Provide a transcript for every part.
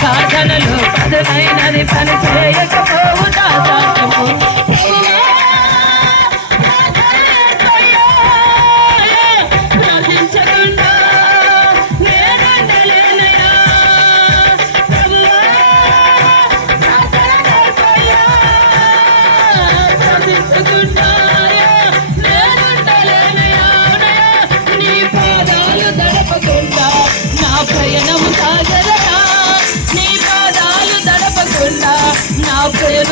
సాధనలో పదునైనది పని చేయకపో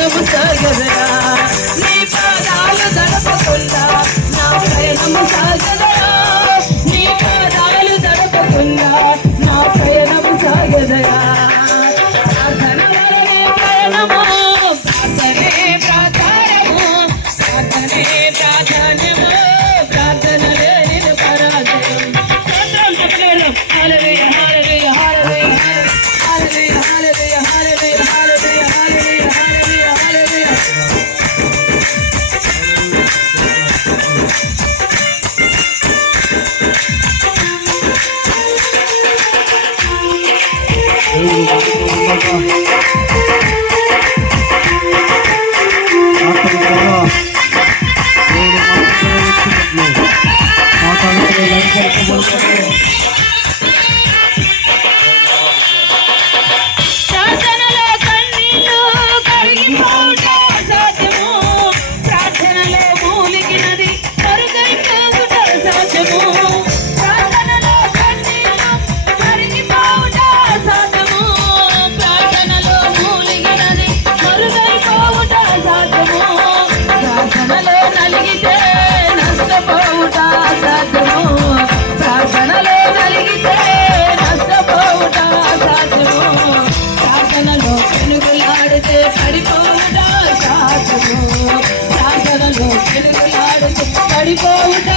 vamos se acelerar. Hey, ready for a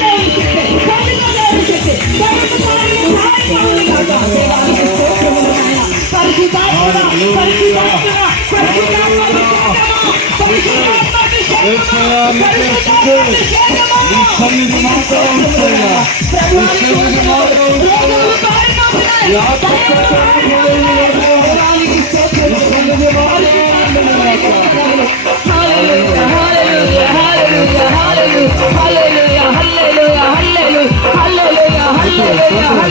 Ya, ya, ya, ya, Oh, my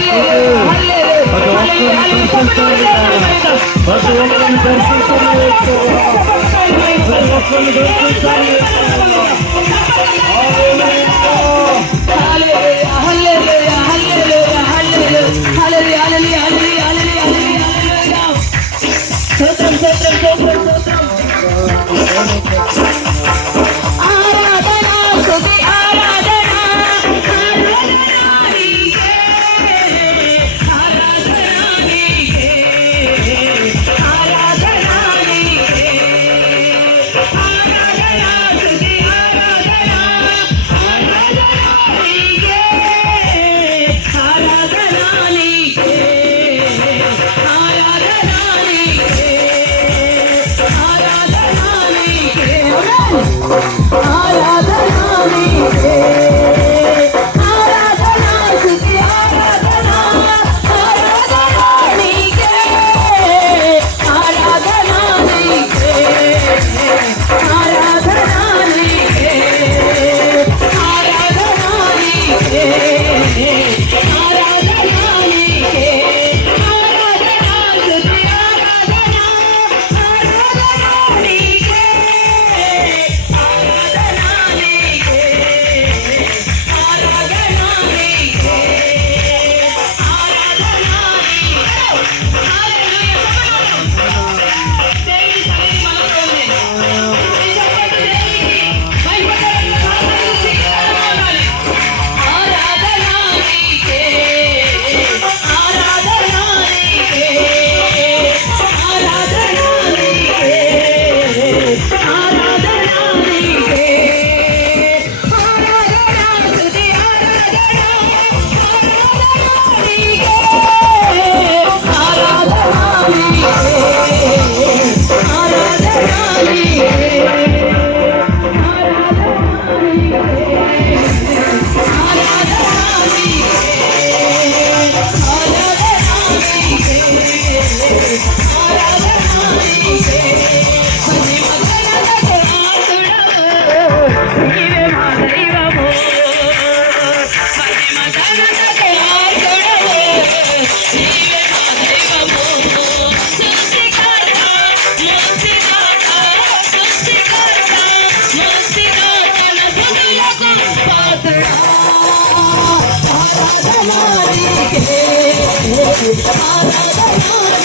God. どうぞどうぞ。